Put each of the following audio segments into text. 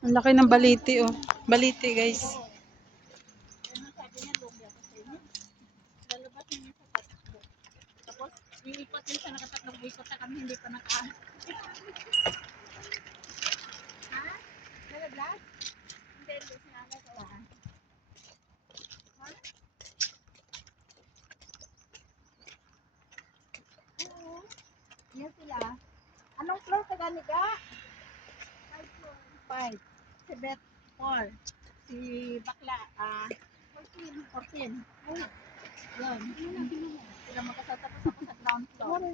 Ang laki ng baliti, oh. Baliti, guys. Tapos, iikot din siya, nakatatlong ikot na kami, hindi pa naka... Ha? Nalaglag? Hindi, sinala sa waan. Ha? Oo. Yan sila. Anong floor ka gani ka? 5 floor. 5. Si Beth 4. Si Bakla, 14. Oh. Yan. Sila magkasatapos ako sa ground floor.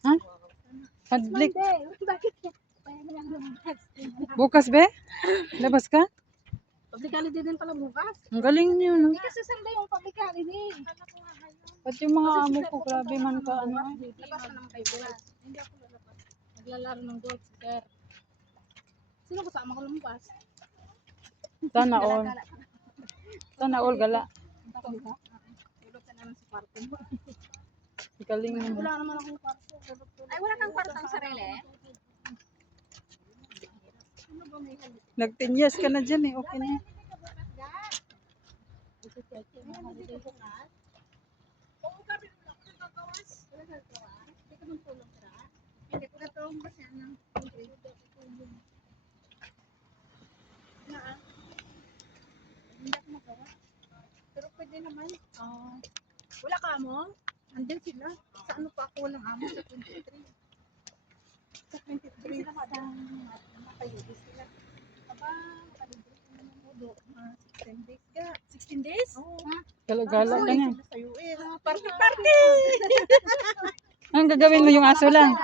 Ha? Public. Bakit? Bukas, be? Labas ka? Public holiday din pala bukas. Ang galing niyo, no? Hindi kasi Sunday yung public holiday. Ba't yung mga amo ko, grabe man ka, ano? Labas na naman kayo bukas. Hindi ako lalabas. Naglalaro ng golf, sir. Sino kasama ko lumabas? Sana all. Sana all, gala. Tulog ka naman sa kwarto mo. Galing niyo. Wala naman akong kwarto. Ay, wala kang kwartong sarili? Sino ba may halik? Nag-10 years ka na dyan, eh. Okay na. Oo, kami wala ko nagagawas. Wala nagagawas. Hindi ka magtulong ka. Hindi ko natulong ba siya ng hindi ako magawa. Pero pwede naman. Wala ka mo? Andun sila. Sa ano pa ako walang amo sa 23. Sa 23 na nakayubi sila. Aba, makalibre ko naman mo do. 16 days ka. 16 days? Oo. Gala-gala ka niya. Sa US. Party! Anong gagawin mo, yung aso lang?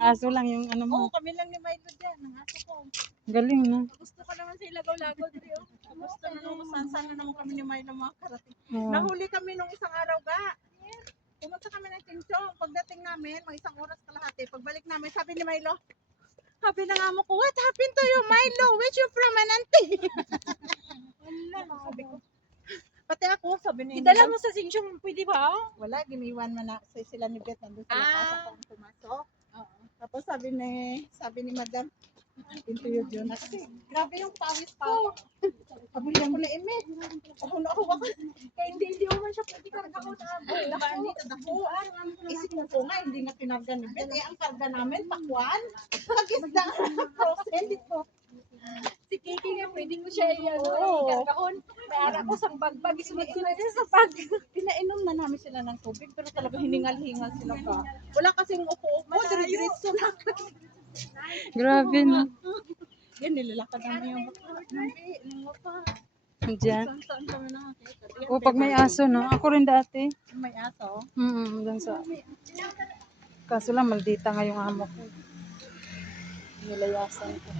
Aso lang yung ano mo. Oo, kami lang ni Milo dyan. Ang aso ko. Galing, no? Gusto ko naman sa ilagaw-lagaw dito. Gusto na naman saan na naman kami ni Milo mga karating. Oo. Nahuli kami nung isang araw ga. Pumunta kami ng Tinsong. Pagdating namin, mga isang oras kalahati. Pagbalik namin, sabi ni Milo, sabi ng amo ko, what happened to you, Milo? Where's your permanente? Wala, sabi ko. Pati ako, sabi ni Idala mo sa Sinchong, pwede ba? wala, giniwan man na sila ni Beth nandun sa lakas ako ang pumasok. Oo. Tapos sabi ni Madam, interview yun. Kasi grabe yung pawis ko. Sabi niya ko na imit. Ako. Kaya hindi mo man siya pwede karga ko na. Isip ko nga, hindi na kinarga ni Beth. Eh, ang karga namin, pakwan. Pag-isda, frozen dito. Si Kiki nga, pwede ko siya Oo. ikargahon. May ara ko sang bagbag, isunod ko na siya sa pag. Pinainom na namin sila ng tubig, pero talaga hiningal-hingal sila pa. Wala kasing upo-upo, diretso na. Grabe, no? Yan, nilalakad namin yung bakla. Nang pa. Diyan. Saan kami nakakita? O, pag may aso, no? Ako rin dati. May aso. Doon sa... Kaso lang, maldita nga yung amo ko. Nilayasan ko.